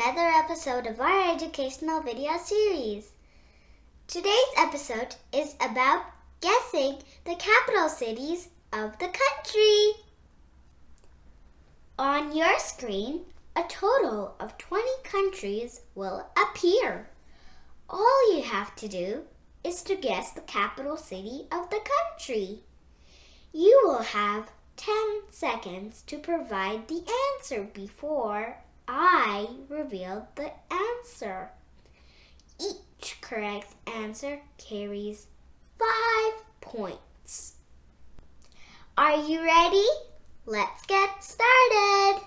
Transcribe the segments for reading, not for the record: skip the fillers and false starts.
another episode of our educational video series. Today's episode is about guessing the capital cities of the country. On your screen, a total of 20 countries will appear. All you have to do is to guess the capital city of the country. You will have 10 seconds to provide the answer before I reveal the answer. Each correct answer carries 5 points. Are you ready? Let's get started.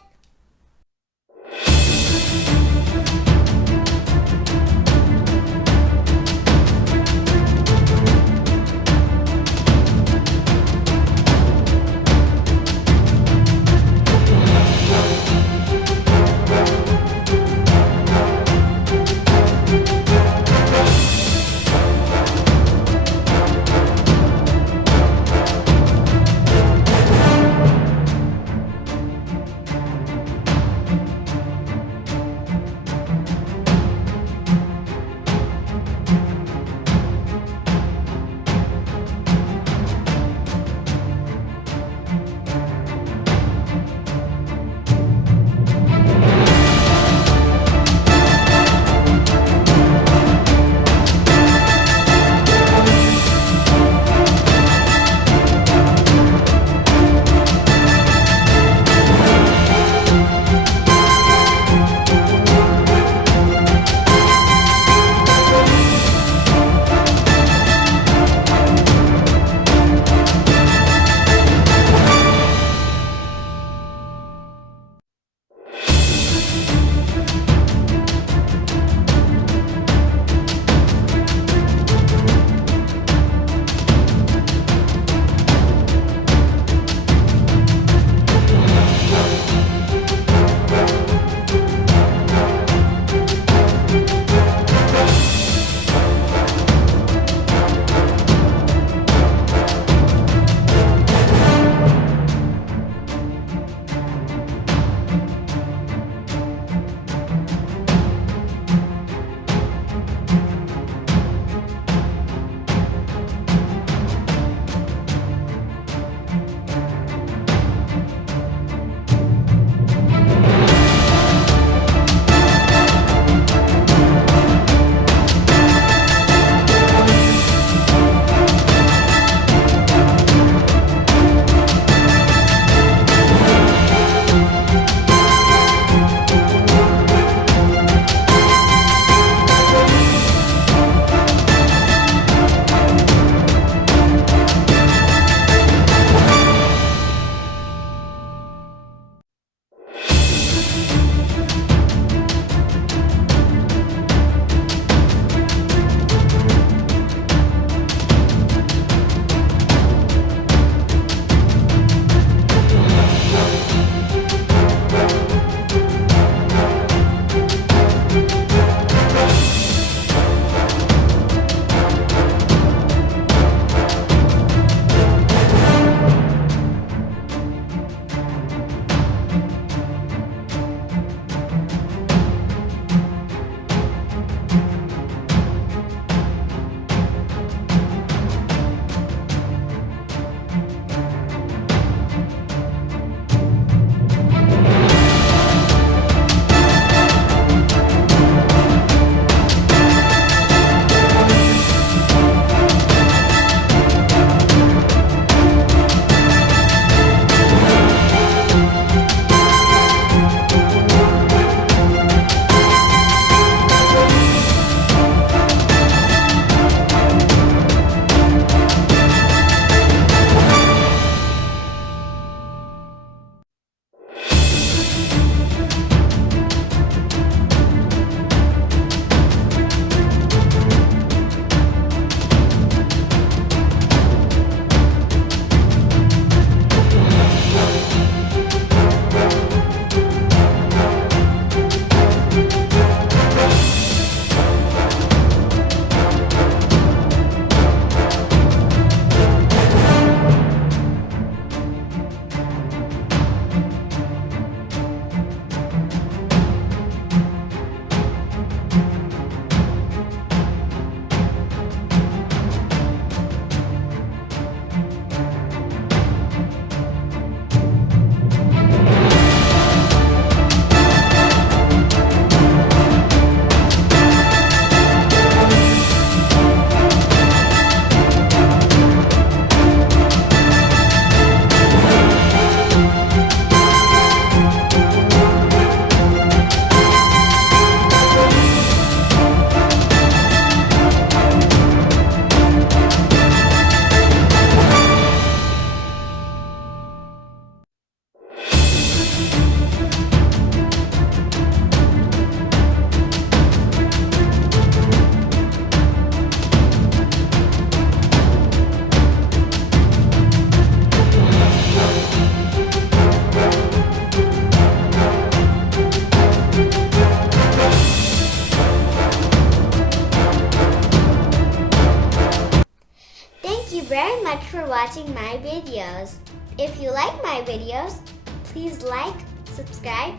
much for watching my videos. If you like my videos, please like, subscribe,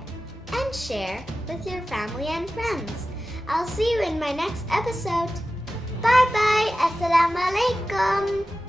and share with your family and friends. I'll see you in my next episode. Bye bye. Assalamu alaikum.